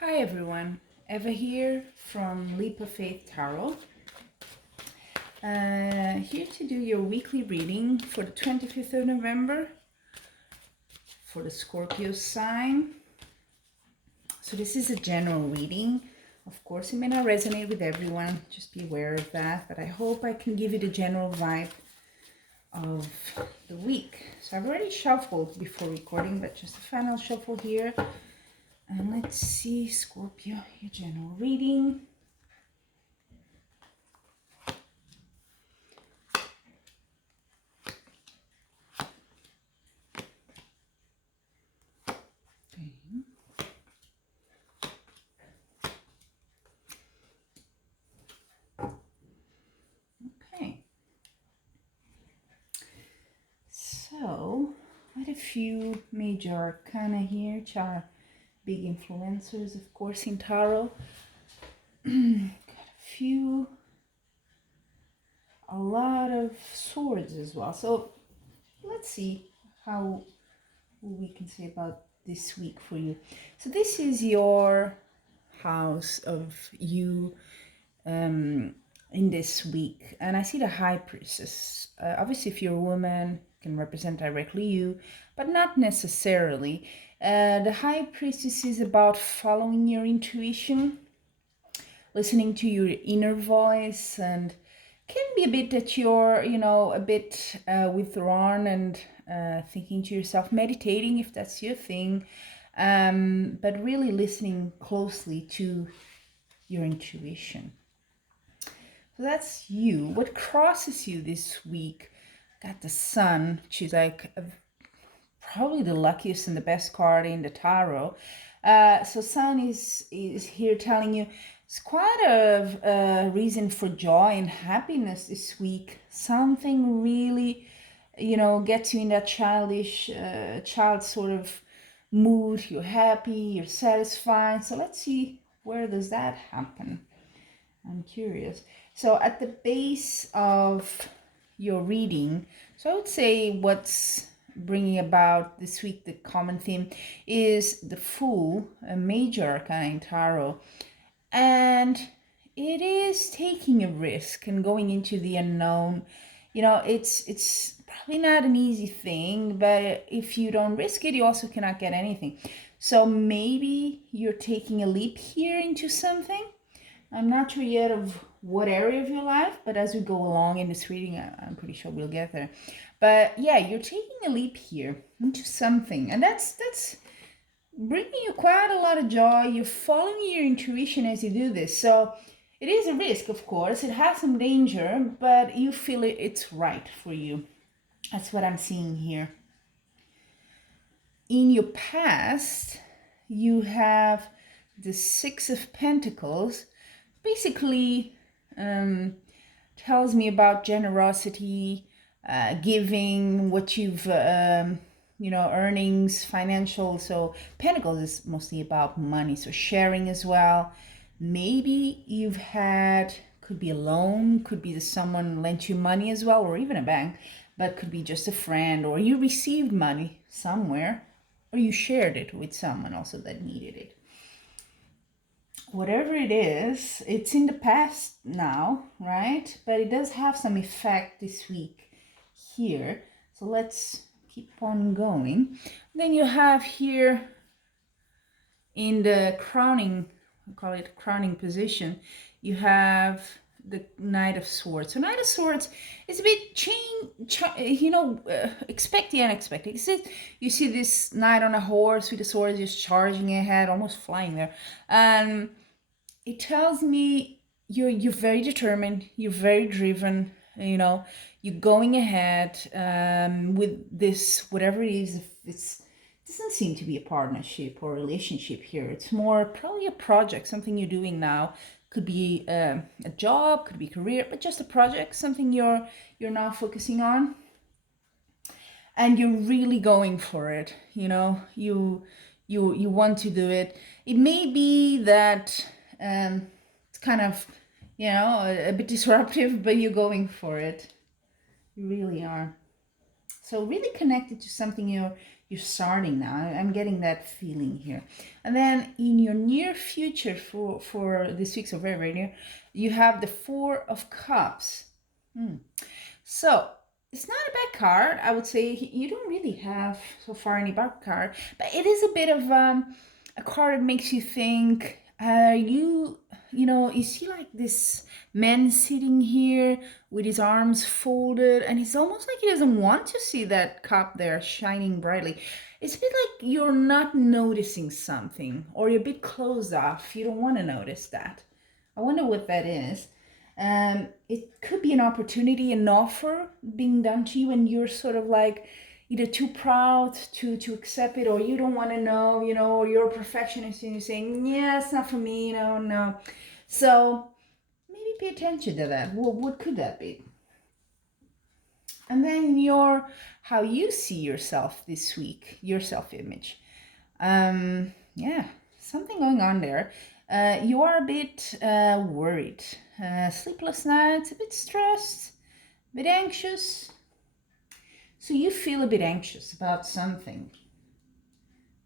Hi everyone, Eva here from Leap of Faith Tarot. Here to do your weekly reading for the 25th of November for the Scorpio sign. So this is a general reading. Of course, it may not resonate with everyone, just be aware of that, but I hope I can give you the general vibe of the week. So I've already shuffled before recording, but just a final shuffle here. And let's see, Scorpio, your general reading. Okay. So, quite a few major arcana here, which are big influencers, of course, in tarot. Got a lot of swords as well. So, let's see how we can say about this week for you. So, this is your house of you in this week, and I see the High Priestess. Obviously, if you're a woman, it can represent directly you, but not necessarily. The High Priestess is about following your intuition, listening to your inner voice, and can be a bit that you're, a bit withdrawn and thinking to yourself, meditating if that's your thing, but really listening closely to your intuition. So that's you. What crosses you this week? Got the Sun, which is like probably the luckiest and the best card in the tarot. So Sun is here telling you it's quite a reason for joy and happiness this week. Something really, gets you in that childish, child sort of mood. You're happy, you're satisfied. So let's see, where does that happen? I'm curious. So at the base of your reading, so I would say what's bringing about this week the common theme is the Fool, a major arcana in tarot, and it is taking a risk and going into the unknown. It's probably not an easy thing, but if you don't risk it, you also cannot get anything. So maybe you're taking a leap here into something. I'm not sure yet of what area of your life, but as we go along in this reading, I'm pretty sure we'll get there. But yeah, you're taking a leap here into something, and that's bringing you quite a lot of joy. You're following your intuition as you do this. So it is a risk, of course. It has some danger, but you feel it's right for you. That's what I'm seeing here. In your past, you have the Six of Pentacles. Basically tells me about generosity, giving, what you've earnings, financial. So Pentacles is mostly about money, so sharing as well. Maybe you've had, could be a loan, could be that someone lent you money as well, or even a bank, but could be just a friend, or you received money somewhere, or you shared it with someone also that needed it. Whatever it is, it's in the past now, right? But it does have some effect this week here. So let's keep on going. Then you have here in the crowning, we call it crowning position, you have the Knight of Swords. So Knight of Swords is a bit expect the unexpected. You see this knight on a horse with the sword just charging ahead, almost flying there. It tells me you're very determined, you're very driven, you're going ahead with this, whatever it is. It doesn't seem to be a partnership or relationship here. It's more probably a project, something you're doing now. Could be a job, could be career, but just a project, something you're now focusing on, and you're really going for it. You want to do it. It may be that it's kind of a bit disruptive, but you're going for it. You really are. So really connected to something you're starting now. I'm getting that feeling here. And then in your near future for this week, so very, very near, you have the Four of Cups. So it's not a bad card. I would say you don't really have so far any bad card, but it is a bit of a card that makes you think, you see like this man sitting here with his arms folded, and it's almost like he doesn't want to see that cup there shining brightly. It's a bit like you're not noticing something, or you're a bit closed off. You don't want to notice that. I wonder what that is. It could be an opportunity, an offer being done to you, and you're sort of like either too proud to accept it, or you don't want to know, or you're a perfectionist and you're saying, yeah, it's not for me, no. So maybe pay attention to that. What could that be? And then how you see yourself this week, your self-image. Yeah, something going on there. You are a bit worried. Sleepless nights, a bit stressed, a bit anxious. So you feel a bit anxious about something.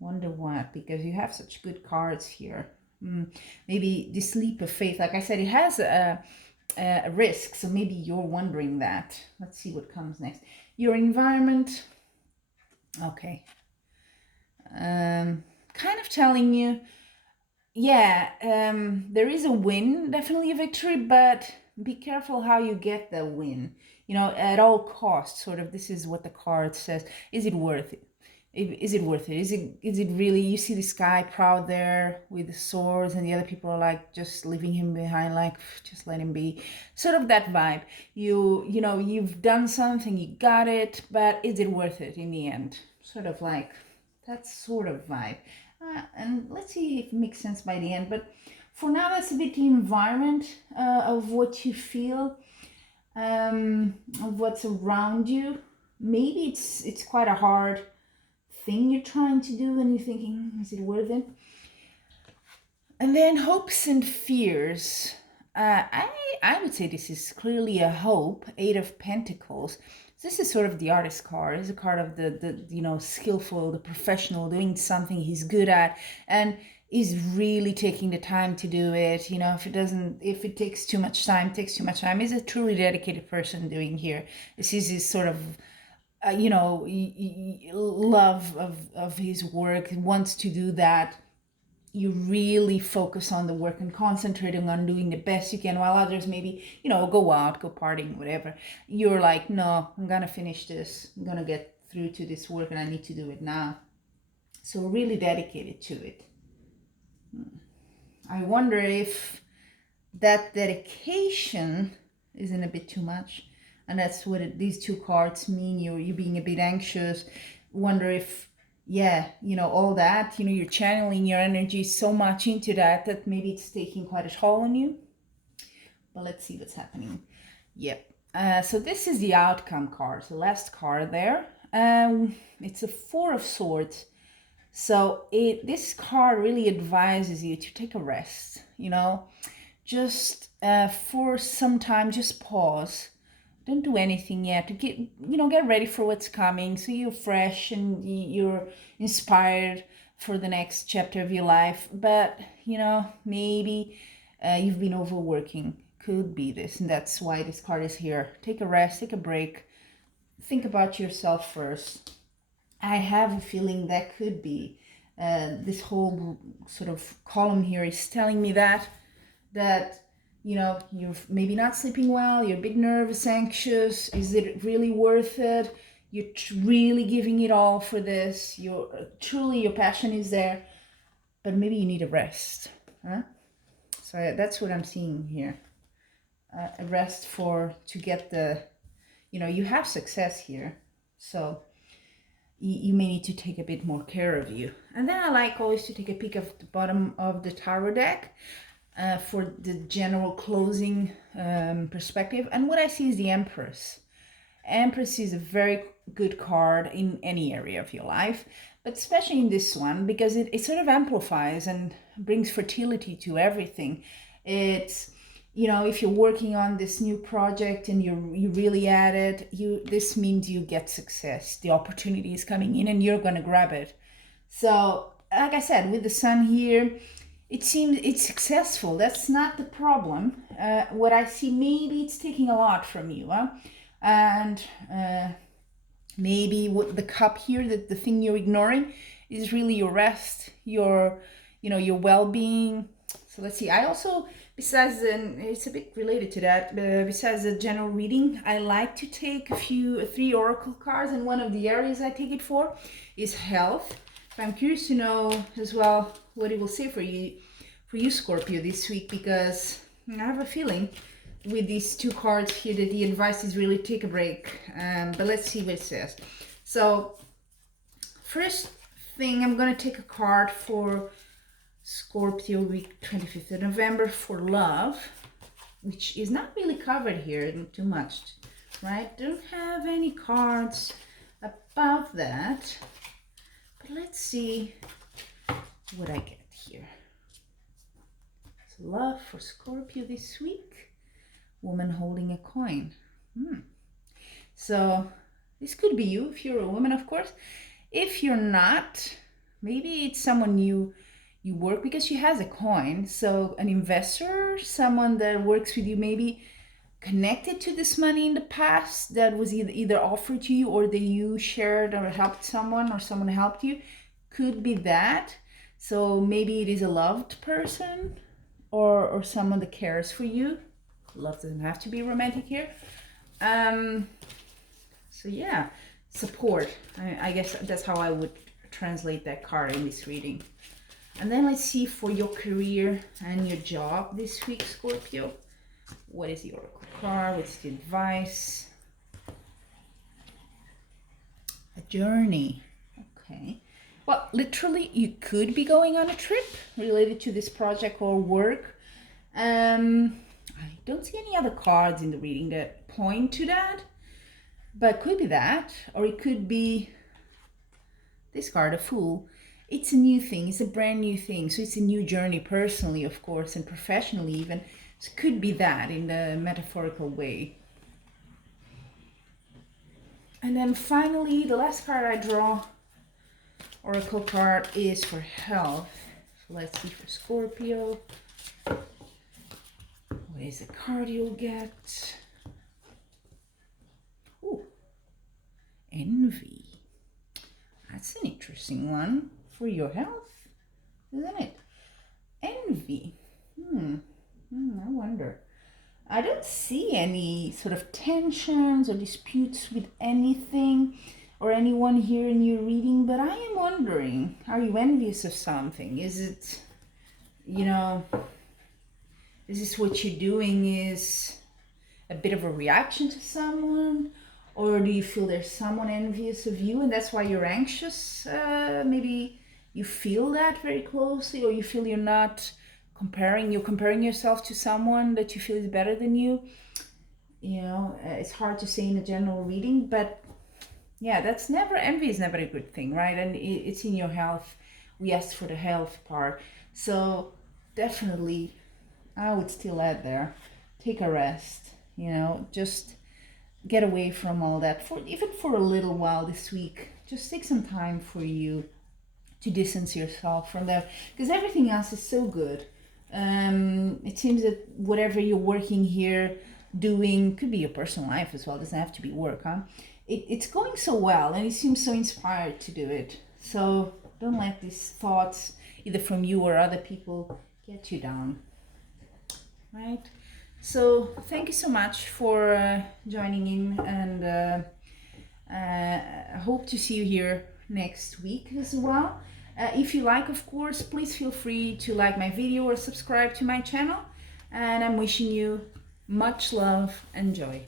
Wonder what, because you have such good cards here. Maybe this leap of faith, like I said, it has a risk, so maybe you're wondering that. Let's see what comes next. Your environment. Okay. Kind of telling you, yeah, there is a win, definitely a victory, but be careful how you get the win. At all costs, sort of, this is what the card says. Is it worth it? Is it worth it? Is it really? You see this guy proud there with the swords, and the other people are like just leaving him behind, like just let him be. Sort of that vibe. You've done something, you got it, but is it worth it in the end? Sort of like that sort of vibe. And let's see if it makes sense by the end. But for now, that's a bit the environment of what you feel, of what's around you. Maybe it's quite a hard thing you're trying to do, and you're thinking, is it worth it? And then hopes and fears. I would say this is clearly a hope. Eight of Pentacles. This is sort of the artist card. It's a card of the skillful, the professional, doing something he's good at, and is really taking the time to do it. If it takes too much time, Is a truly dedicated person doing here. This is his sort of love of his work, wants to do that. You really focus on the work and concentrating on doing the best you can, while others maybe, go out, go partying, whatever. You're like, no, I'm gonna finish this. I'm gonna get through to this work, and I need to do it now. So really dedicated to it. I wonder if that dedication isn't a bit too much. And that's what these two cards mean. You being a bit anxious. Wonder if, all that, you're channeling your energy so much into that maybe it's taking quite a toll on you. But let's see what's happening. Yep. So this is the outcome card. The last card there. It's a Four of Swords. So this card really advises you to take a rest. Just for some time, just pause. Don't do anything yet to get ready for what's coming, so you're fresh and you're inspired for the next chapter of your life. But maybe you've been overworking. Could be this, and that's why this card is here. Take a rest, take a break, think about yourself first. I have a feeling that could be this whole sort of column here is telling me that you're maybe not sleeping well, you're a bit nervous, anxious. Is it really worth it? You're really giving it all for this. Truly your passion is there, but maybe you need a rest. Huh? So that's what I'm seeing here. A rest to get you have success here. So you may need to take a bit more care of you. And then I like always to take a peek at the bottom of the tarot deck. For the general closing perspective. And what I see is the Empress. Empress is a very good card in any area of your life, but especially in this one, because it sort of amplifies and brings fertility to everything. It's, you know, if you're working on this new project and you really at it, this means you get success. The opportunity is coming in and you're going to grab it. So like I said, with the sun here, it seems it's successful. That's not the problem. What I see, maybe it's taking a lot from you, huh? And maybe what the cup here, that the thing you're ignoring, is really your rest, your, you know, your well-being. So let's see. I also, besides, it's a bit related to that, besides the general reading, I like to take three oracle cards, and one of the areas I take it for is health. I'm curious to know as well what it will say for you, Scorpio, this week, because I have a feeling with these two cards here that the advice is really take a break. But let's see what it says. So first thing, I'm going to take a card for Scorpio week 25th of November for love, which is not really covered here too much, right? Don't have any cards about that. But let's see what I get here. So love for Scorpio this week. Woman holding a coin. So this could be you if you're a woman, of course. If you're not, maybe it's someone you work, because she has a coin. So an investor, someone that works with you, maybe connected to this money in the past, that was either offered to you or that you shared or helped someone, or someone helped you. Could be that. So maybe it is a loved person or someone that cares for you. Love doesn't have to be romantic here. So yeah, support. I guess that's how I would translate that card in this reading. And then let's see for your career and your job this week, Scorpio. What is the oracle card? What's the advice? A journey. Okay. Well, literally, you could be going on a trip related to this project or work. I don't see any other cards in the reading that point to that, but it could be that, or it could be this card, a Fool. It's a new thing, it's a brand new thing, so it's a new journey personally, of course, and professionally even. So it could be that in the metaphorical way. And then finally, the last card I draw, oracle card, is for health. So let's see for Scorpio. What is the card you'll get? Ooh, envy. That's an interesting one for your health, isn't it? Envy. I wonder. I don't see any sort of tensions or disputes with anything or anyone here in your reading, but I am wondering, are you envious of something? Is it, you know, is this what you're doing is a bit of a reaction to someone? Or do you feel there's someone envious of you and that's why you're anxious? Maybe you feel that very closely, or you feel you're not comparing yourself to someone that you feel is better than you. You know, it's hard to say in a general reading, but yeah, envy is never a good thing, right? And it's in your health. We asked for the health part. So definitely, I would still add there, take a rest, you know, just get away from all that even for a little while this week. Just take some time for you to distance yourself from that, because everything else is so good. It seems that whatever you're working here, doing, could be your personal life as well, doesn't have to be work, huh? It's going so well and you seem so inspired to do it. So don't let these thoughts, either from you or other people, get you down, right? So thank you so much for joining in, and I hope to see you here next week as well. If you like, of course, please feel free to like my video or subscribe to my channel, and I'm wishing you much love and joy.